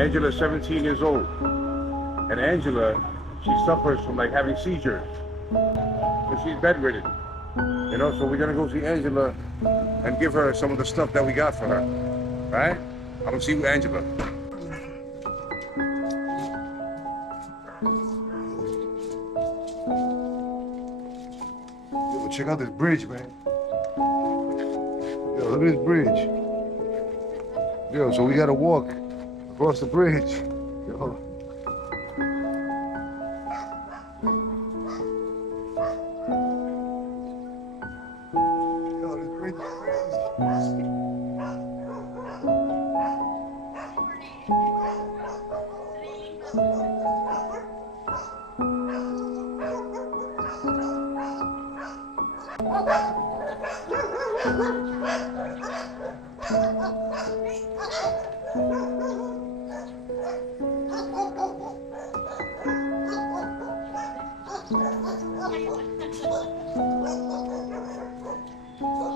Angela's 17 years old. And Angela, she suffers from like having seizures. So she's bedridden. You know, so we're gonna go see Angela and give her some of the stuff that we got for her. Right? I'm gonna see Angela. Yo, check out this bridge, man. Yo, look at this bridge. Yo, so we gotta walk across the bridge. Yo. Yo, this bridge is crazy.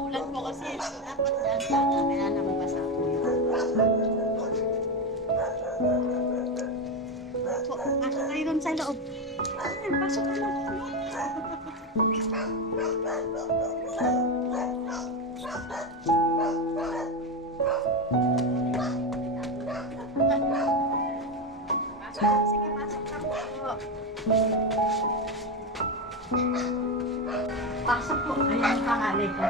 Ulan po kasi dapat dyan sana kaya namabasa po yun. Pasok kayo dun sa loob. Ayan, pasok ka na. Sige, pasok ka po. Pasok po. Ayan ang pangalan ko.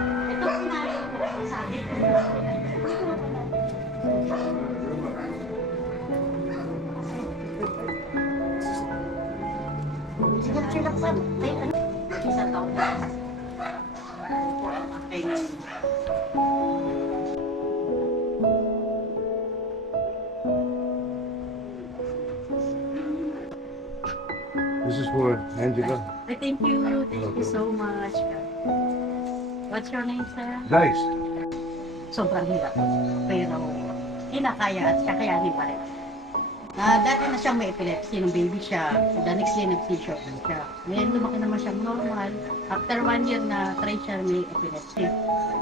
Ito pinali ko sa akin. Silap-silap pa. Isang taon na. Okay. This is for Angela. Thank you. Thank you so much. What's your name, sir? Guys, Sobrang hirap. Pero hinakaya at kakayanin pa rin. Dati na siyang may epilepsy nung baby siya. The next day nag-seizure siya. Ngayon lumaki naman siyang normal. After 1 year na try siya may epilepsy.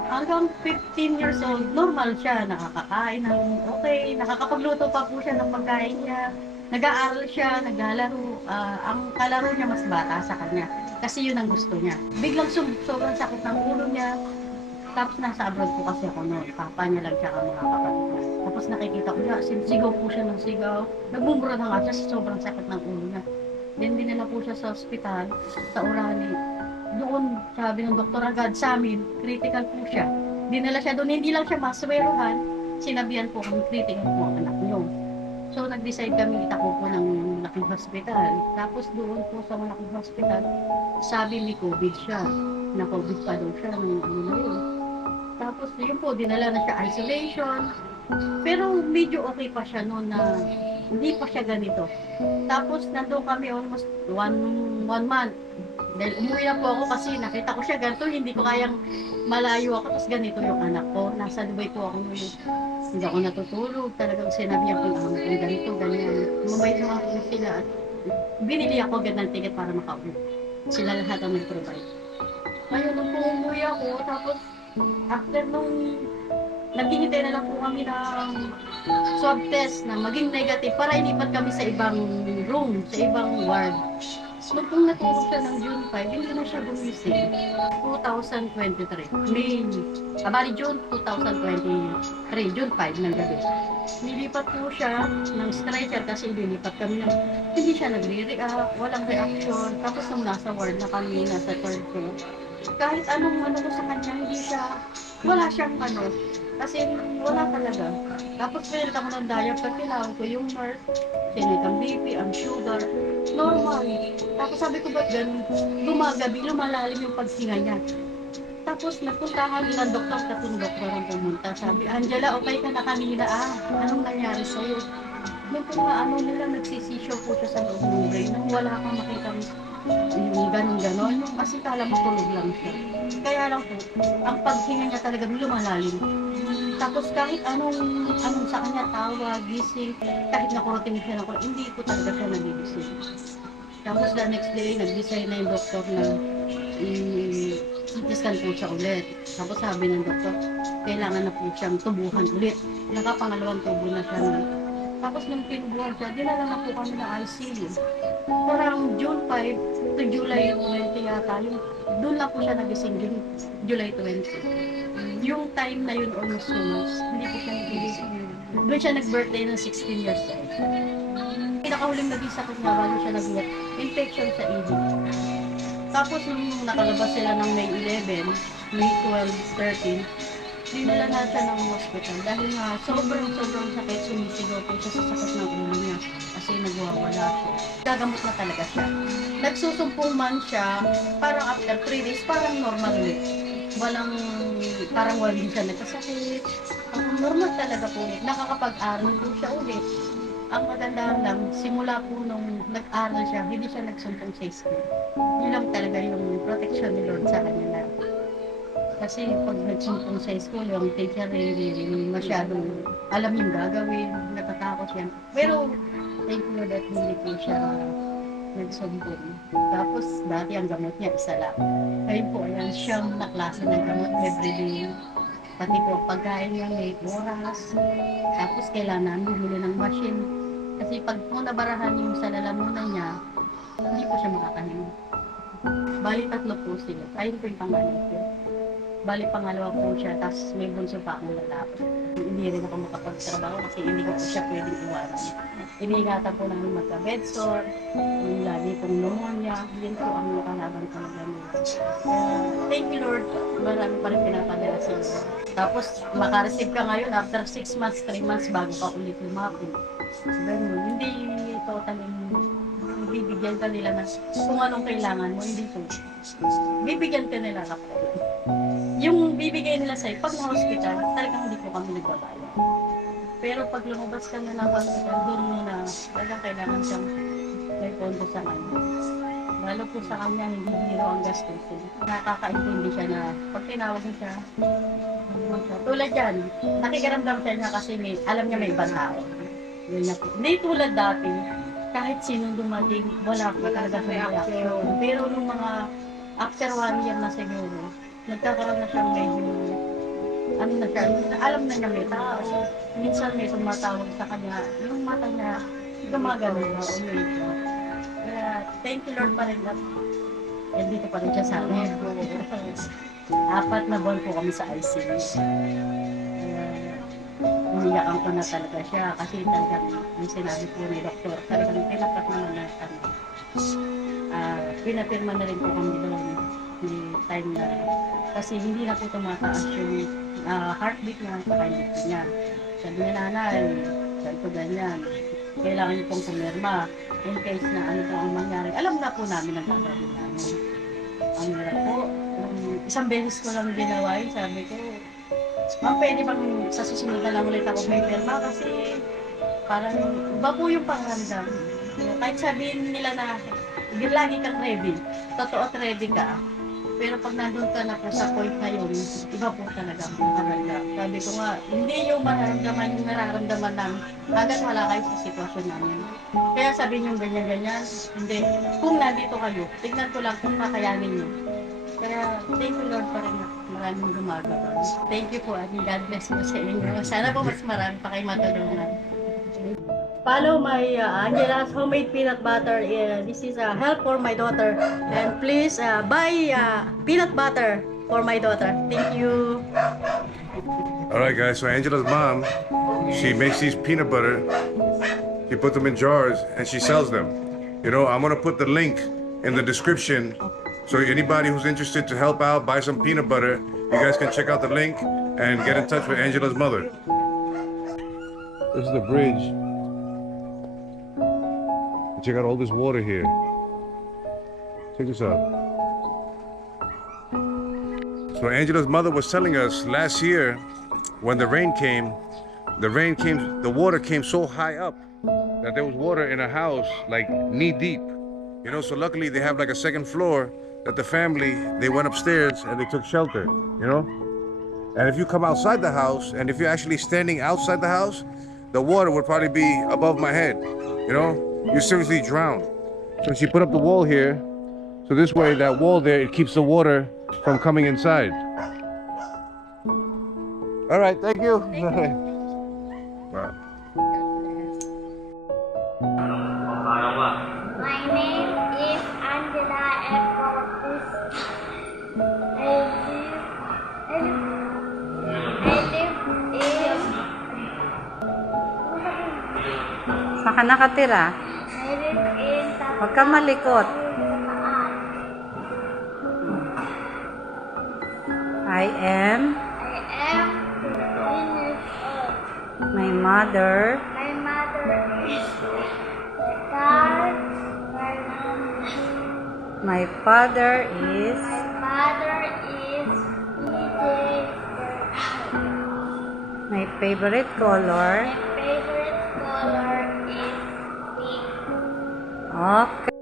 Hanggang 15 years old, normal siya. Nakakakain ng okay. Nakakapagluto pa po siya ng pagkain niya. Nag-aaral siya, naglalaro. Ang kalaro niya mas bata sa kanya. Kasi yun ang gusto niya. Biglang sobrang sakit ng ulo niya. Tapos nasa abroad po kasi ako noon. Papa niya lang siya mga kapatid niya. Tapos nakikita ko niya, sigaw po siya ng sigaw. Nagmumura na nga siya sa sobrang sakit ng ulo niya. Then dinala po siya sa ospital, sa Orani. Doon, sabi ng doktor agad sa amin, critical po siya. Dinala siya doon, hindi lang siya maswerohan. Sinabihan po kami, critical po ang anak niyo. So nag-decide kami itakbo po ng malaking hospital. Tapos doon po sa malaking hospital, sabi may COVID siya. Na-COVID pa daw siya ng ano na yun. Tapos yun po, dinala na siya isolation. Pero medyo okay pa siya noon na hindi pa siya ganito. Tapos nandun kami almost one month. Dahil umuwi na po ako kasi nakita ko siya ganito, hindi ko kayang malayo ako. Tapos ganito yung anak ko. Nasa Dubai po ako noon. Hindi ako natutulog. Talagang sinabi niya po yung ganito, ganyan. Mabait naman ako sila. At binili ako agad ng ticket para makauwi. Sila lahat ang nag-provide. Ngayon, nung umuwi ako, tapos after nung naghihintay na lang po kami ng swab test na maging negative para ilipat kami sa ibang room, sa ibang ward. Nung kung natulog siya ng June 5, hindi na siya gumising. 2023. Bali June 2023, June 5 ng gabi. Nilipat po siya ng stretcher kasi nilipat kami ng hindi siya nagre-react, walang reaction. Tapos nung nasa ward na kami, nasa third floor, kahit anong ano ko sa kanya, hindi siya, wala siyang ano, kasi wala talaga. Tapos pinilita ko ng diaper, kailangan ko yung nurse, sinit ang BP, ang sugar, normal. Tapos sabi ko, ba't ganun? Lumagabi, lumalalim yung pagsinga niya. Tapos nagpuntahan ng doktor, tatlong doktor ang pumunta. Sabi, Angela, okay ka na kanina anong nangyari sa'yo? Nung po nga ano nila, nagsisisyo po siya sa loob ng brain, nung wala kang makita yung ganon-ganon, kasi kala matulog lang siya. Kaya lang po, ang paghinga niya talagang lumalalim. Tapos kahit anong sa kanya, tawag, gising, kahit nakuruting siya ng hindi po talaga siya nagigising. Tapos the next day, nag-decide na yung doktor na CT scan po siya ulit. Tapos sabi ng doktor, kailangan na po siyang tubuhan ulit. Nakapangalawang tubo na siya. Tapos nung tinubuhan siya, dinala na po kami ng ICU. Parang June 5 to July 20 yata, doon lang po siya nagising, July 20. Yung time na yun, almost 2 months, hindi po siya nagising. Doon siya nag-birthday ng 16 years old. Pinakahuling naging sakit niya bago siya nag-work, infection sa ED. Tapos nung nakalabas sila ng May 11, May 12, 13, dinala na siya ng hospital dahil nga sobrang sakit, sumisigaw po siya sa sakit ng ulo niya kasi nagwawala siya. Gagamot na talaga siya. Nagsusumpong man siya, parang after 3 days, parang normal ulit. Parang wala siya nagkasakit. Normal talaga po ulit. Nakakapag-aral po siya ulit. Ang maganda lang, simula po nung nag-aral siya, hindi siya nagsumpong sa school. Yun lang talaga yung protection ni Lord sa kanya na. Kasi pag nagsumpong sa school, yung teacher hindi rin masyadong alam yung gagawin, natatakot yan. Pero, thank you that hindi po siya nagsumpong. Tapos, dati ang gamot niya, isa lang. Ngayon po, ayan, siyang na klase ng gamot everyday. Pati po ang pagkain niya, may oras. Tapos, kailangan bumili ng machine. Kasi pag po nabarahan yung sa lalamunan niya, hindi po siya makakahinga. Bali, 3 po sila. Ayun po yung pangalan ko. Bali, pangalawa po siya, tapos may bunso pa akong lalaki. Hindi rin ako makapagtrabaho kasi hindi ko po siya pwedeng iwanan. Iningatan po namin magka-bedsore, yung lagi pong pneumonia, yun po ang nakalaban ko ng ganun. Thank you Lord, marami pa rin pinapadala sa iyo. Tapos makareceive ka ngayon after 6 months, 3 months bago ka ulit lumapit. Ganun, hindi totally bibigyan ka nila na kung anong kailangan mo, hindi po. Bibigyan ka nila na po. Yung bibigay nila sa'yo, pag na-hospital, talagang hindi po kami nagbabayad. Pero pag lumabas ka na ng hospital, doon mo na talagang kailangan siyang may pondo sa kanya. Lalo po sa kanya, hindi biro ang gastos. Nakakaintindi siya na pag tinawag siya, tulad yan, nakikiramdam siya niya kasi alam niya may ibang tao. Hindi tulad dati, kahit sinong dumating, wala ko talaga sa reaction. Pero nung mga after 1 year na siguro, nagkakaroon na siyang medyo, alam na niya may tao. Minsan may tumatawag sa kanya, yung mata niya, gumagano na o medyo. Kaya, thank you Lord pa rin at dito pa rin siya sa amin. 4 na buwan po kami sa ICU. Umiyakan ko na talaga siya kasi talagang ang sinabi po ni doktor, talagang tinapat naman na pinapirma na rin po kami doon ni time na kasi hindi na po tumataas yung heartbeat na sa kanya niya. Sabi niya, nanay, ganito ganyan, kailangan niyo pong pumirma in case na ano po ang mangyari. Alam na po namin ang gagawin namin. Ang hirap po, isang beses ko lang ginawa yun, sabi ko, ma'am, pwede bang sa susunod na lang ulit ako may pirma kasi parang iba po yung pangramdam. Kahit sabihin nila na lagi kang ready, totoo at ready ka. Pero pag nandun ka na po sa point na yun, iba po talaga ang pangramdam. Sabi ko nga, hindi yung mararamdaman yung nararamdaman namin hanggang wala kayo sa sitwasyon namin. Kaya sabi niyo ganyan-ganyan, hindi. Kung nandito kayo, tignan ko lang kung kakayanin niyo. Kaya thank you Lord pa rin na maraming gumagawa. Thank you po at God bless po sa inyo. Sana po mas marami pa kayo matulungan. Follow my Angela's homemade peanut butter. This is help for my daughter. And please buy peanut butter for my daughter. Thank you. Alright guys, so Angela's mom, she makes these peanut butter, she puts them in jars and she sells them. You know, I'm gonna put the link in the description. So anybody who's interested to help out, buy some peanut butter, you guys can check out the link and get in touch with Angela's mother. This is the bridge. Check out all this water here. Check this out. So Angela's mother was telling us last year when the water came so high up that there was water in a house like knee deep. You know, so luckily they have like a second floor that the family, they went upstairs and they took shelter, you know? And if you come outside the house, and if you're actually standing outside the house, the water would probably be above my head, you know? You seriously drown. So she put up the wall here, so this way that wall there, it keeps the water from coming inside. All right, thank you. Wow. My name is Angela F. Bautista. I live in. Saan ka nakatira? I live in Huwag ka malikot. I am I am 15 years old. my mother. My mother is God. My mom is. My father is. My father is PJ. My favorite color. My favorite color is pink. Okay.